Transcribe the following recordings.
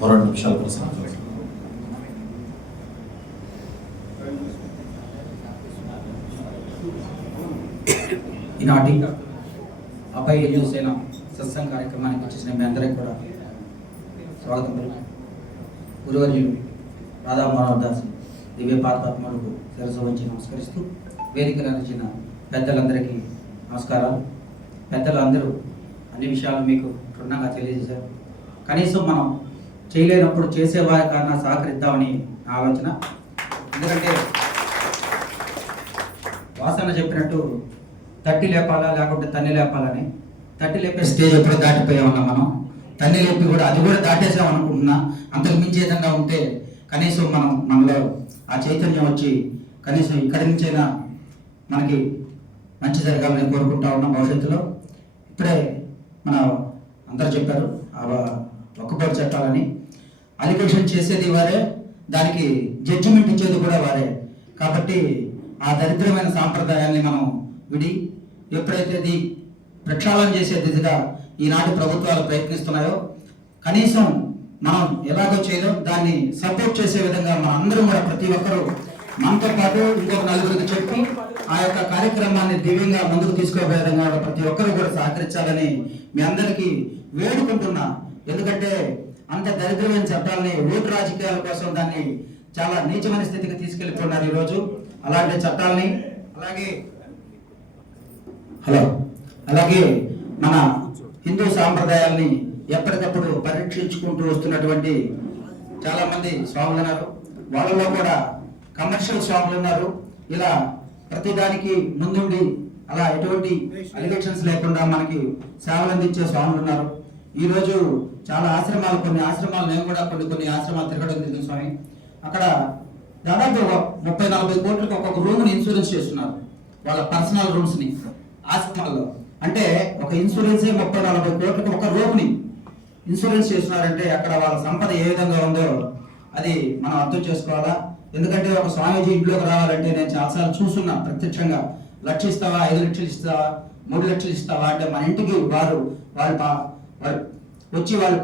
మరో రెండు నిమిషాల కోసం ఈనాటి అపై న్యూసేన సత్సంగ కార్యక్రమానికి వచ్చేసిన మీ అందరికీ కూడా స్వాగతం. పలుకు గురువర్యులు రాధా మనోహర్ దివ్య పాత్మాత్మలకు శిరసు వంచి నమస్కరిస్తూ వేదిక అందించిన పెద్దలందరికీ నమస్కారాలు. పెద్దలు అందరూ అన్ని విషయాలు మీకు క్షుణ్ణంగా తెలియజేశారు. కనీసం మనం చేయలేనప్పుడు చేసేవారి కన్నా సహకరిద్దామని ఆలోచన. ఎందుకంటే వాసన చెప్పినట్టు తట్టి లేపాలా లేకుంటే తన్ని లేపాలని. తట్టి లేపే స్టేజ్ ఎప్పుడు దాటిపోయామన్నా మనం. తన్ని లేపి కూడా అది కూడా దాటేసాం అనుకుంటున్నా. అంతకు మించి ఏదన్నా ఉంటే కనీసం మనం మనలో ఆ చైతన్యం వచ్చి కనీసం ఇక్కడి నుంచైనా మనకి మంచి జరగాలని కోరుకుంటా ఉన్నాం భవిష్యత్తులో. ఇప్పుడే మన అందరూ చెప్పారు ఒక్కొక్కరు చెప్పాలని. అలిగేషన్ చేసేది వారే దానికి జడ్జిమెంట్ ఇచ్చేది కూడా వారే. కాబట్టి ఆ దరిద్రమైన సాంప్రదాయాన్ని మనం విడి ఎప్పుడైతే ఇది ప్రక్షాళన చేసే దిశగా ఈనాటి ప్రభుత్వాలు ప్రయత్నిస్తున్నాయో కనీసం మనం ఎలాగో చేయదో దాన్ని సపోర్ట్ చేసే విధంగా మన అందరం కూడా ప్రతి ఒక్కరూ మనతో పాటు ఇంకొక నలుగురికి చెప్పి ఆ యొక్క కార్యక్రమాన్ని దివ్యంగా ముందుకు తీసుకోబోయే విధంగా ప్రతి ఒక్కరు కూడా సహకరించాలని మీ అందరికీ వేడుకుంటున్నా. ఎందుకంటే అంత దరిద్రమైన చట్టాలని ఓటు రాజకీయాల కోసం దాన్ని చాలా నీచమైన స్థితికి తీసుకెళ్తున్నారు ఈరోజు. అలాంటి చట్టాలని అలాగే హలో అలాగే మన హిందూ సాంప్రదాయాల్ని ఎప్పటికప్పుడు పరీక్షించుకుంటూ వస్తున్నటువంటి చాలా మంది స్వాములు ఉన్నారు. వాళ్ళలో కూడా కమర్షియల్ స్వాములు ఉన్నారు. ఇలా ప్రతిదానికి ముందుండి అలా ఎటువంటి అలిగేషన్స్ లేకుండా మనకి సేవలు అందించే స్వాములు ఉన్నారు. ఈరోజు చాలా ఆశ్రమాలు కొన్ని ఆశ్రమాలు నేను కూడా కొన్ని కొన్ని ఆశ్రమాలు తిరగడం జరిగింది స్వామి. అక్కడ దాదాపు ఒక ముప్పై నలభై కోట్లకు ఒక్కొక్క రూమ్ని ఇన్సూరెన్స్ చేస్తున్నారు. వాళ్ళ పర్సనల్ రూమ్స్ని ఆశ్రమాల్లో. అంటే ఒక ఇన్సూరెన్సే ముప్పై నలభై కోట్లకు ఒక రూమ్ని ఇన్సూరెన్స్ చేస్తున్నారంటే అక్కడ వాళ్ళ సంపద ఏ విధంగా ఉందో అది మనం అర్థం చేసుకోవాలా? ఎందుకంటే ఒక స్వామీజీ ఇంట్లోకి రావాలంటే నేను చాలాసార్లు చూస్తున్నా ప్రత్యక్షంగా. లక్ష ఇస్తావా? ఐదు లక్షలు ఇస్తావా? మూడు లక్షలు ఇస్తావా? అంటే మన ఇంటికి వారు వాళ్ళు వారు వచ్చి వాళ్ళు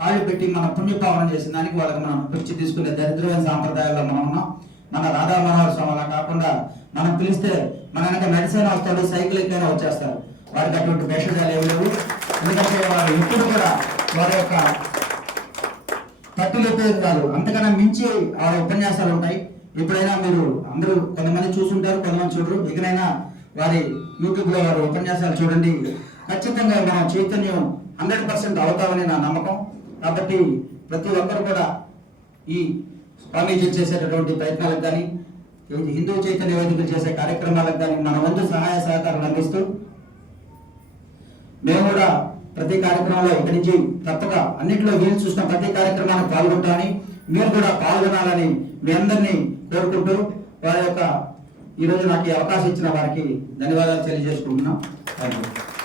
కాళ్ళు పెట్టి మన పుణ్యపావనం చేసిన దానికి వాళ్ళకి మనం పిలిచి తీసుకునే దరిద్రమైన సాంప్రదాయాల్లో మనం ఉన్నాం. మన రాధా మనోహర్ స్వామి అలా కాకుండా మనం పిలిస్తే మన వెనక నడిసైనా వస్తాడు సైకిల్ ఎక్కైనా వచ్చేస్తారు. వారికి అటువంటి భేషజాలు ఏమి లేవు. ఎందుకంటే వారు ఎప్పుడు కూడా వారి యొక్క తట్టులు కాదు. అంతకన్నా మించి ఆ ఉపన్యాసాలు ఉంటాయి. ఎప్పుడైనా మీరు అందరూ కొంతమంది చూసుంటారు కొంతమంది చూడరు. ఇకనైనా వారి యూట్యూబ్లో వారి ఉపన్యాసాలు చూడండి. ఖచ్చితంగా మనం చైతన్యం హండ్రెడ్ పర్సెంట్ అవుతామని నా నమ్మకం. కాబట్టి ప్రతి ఒక్కరు కూడా ఈ స్వామీజీ చేసేటటువంటి ప్రయత్నాలకు కానీ హిందూ చైతన్య వేదికలు చేసే కార్యక్రమాలకు కానీ మన వంతు సహాయ సహకారాలు అందిస్తూ మేము కూడా ప్రతి కార్యక్రమంలో ఇక్కడి నుంచి తప్పక అన్నింటిలో వీలు చూసిన ప్రతి కార్యక్రమానికి పాల్గొంటామని మీరు కూడా పాల్గొనాలని మీ అందరినీ కోరుకుంటూ వారి యొక్క ఈరోజు నాకు ఈ అవకాశం ఇచ్చిన వారికి ధన్యవాదాలు తెలియజేసుకుంటున్నాం. Thank you